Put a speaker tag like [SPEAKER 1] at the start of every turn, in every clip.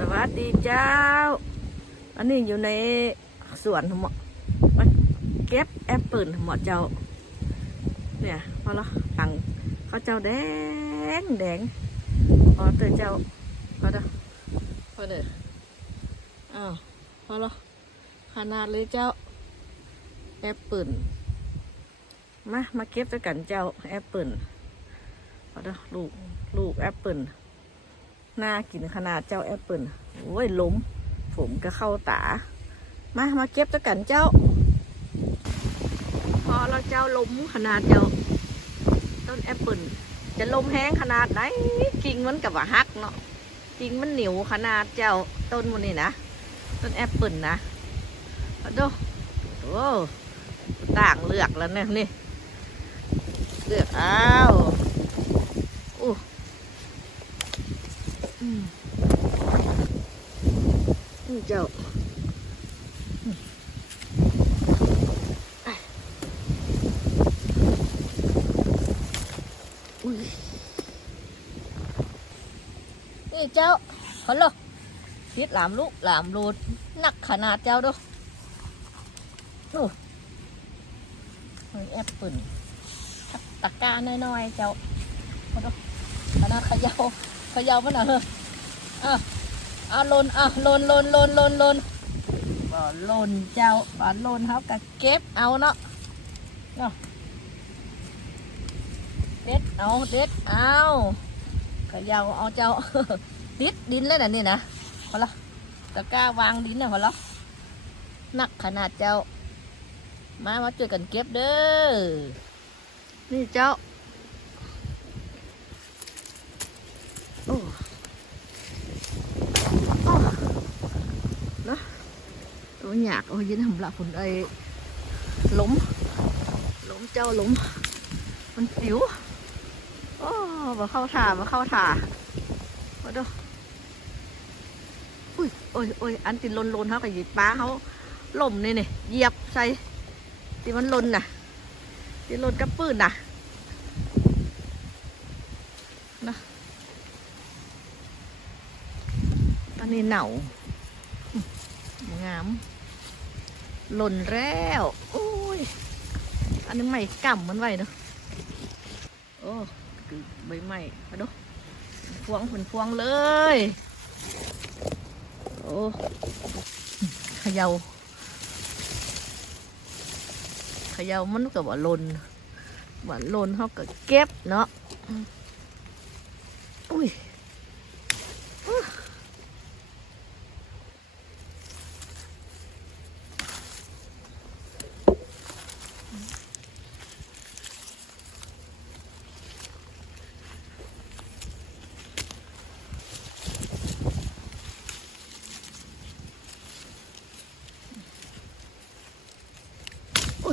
[SPEAKER 1] สวัสดีเจ้า อันนี้อยู่ในสวนทั้งหมดมาเก็บแอปเปิลทั้งหมดเจ้า เนี่ยพอแล้วหลังเขาเจ้าแดงแดงพอเตอเจ้าพอเด้อพอเด้ออ้าวพอแล้วขนาดเลยเจ้า แอปเปิลมา มาเก็บด้วยกันเจ้าแอปเปิลพอเด้อลูก ลูกแอปเปิล น่ากินขนาดเจ้าแอปเปิลโอ้ยล้ม ผมก็เข้าตา มา มาเก็บจะกันเจ้า พอเราเจ้าล้มขนาดเจ้า ต้นแอปเปิลจะล้มแห้งขนาดไหนกิ่งมันกับว่าฮักเนาะกิ่งมันเหนียวขนาดเจ้าต้นมันนี่นะต้นแอปเปิลนะดูโอ้ต่างเลือกแล้วเนี่ยนี่เลือกอ้าวอู้ อืมนี่ เจ้าอืมอะอุ้ยนี่เจ้าขอลคิดหลามลูกหลามรูดหนักขนาดเจ้าดูนู่นเฮ้ยแอปเปิลตะกร้าน้อยๆเจ้าขอดูขนาดเขยาเขยามันอะเฮ้ออะ เอาลนอะลนลนลนลนลนบ่ลนเจ้าบ่ลนเขาก็เก็บเอาเนาะเนาะเด็ดเอาเด็ดเอาเขยาวเอาเจ้าติดดินแล้วนะนี่นะพอละตะกร้าวางดินนะพอละหนักขนาดเจ้า มามาช่วยกันเก็บเด้อนี่เจ้าโอ้ ตัว nhạc ôi với hầm lạ phun đây lúng lúng châu lúng มันจิ๋วโอ้มาเข้าถ่ามาเข้าถ่ามาดูอุ้ยโอ้ยโอ้ยอันติลนลนเขากับหยิบป้าเขาล่มนี่นี่เหยียบใส่ที่มันลนน่ะที่ลนกับปืนน่ะนะอันนี้เหนางาม หล่นแล้วโอ้ย อันนี้ไม่ก่ำมันไว้เนาะโอ้คือใบไม้มาดูพวงผลพวงเลย โอ้ขยาขยามันก็ว่าหล่นว่าหล่นเขาก็เก็บเนาะ กั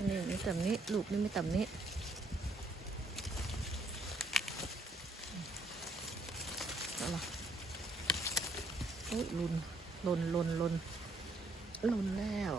[SPEAKER 1] นนี่ไมีต่ำนี้ลูกนี่ไมีต่ำนี้เอาล่ะโอ้ยลุนลุนลุนลุนลุนแล้ว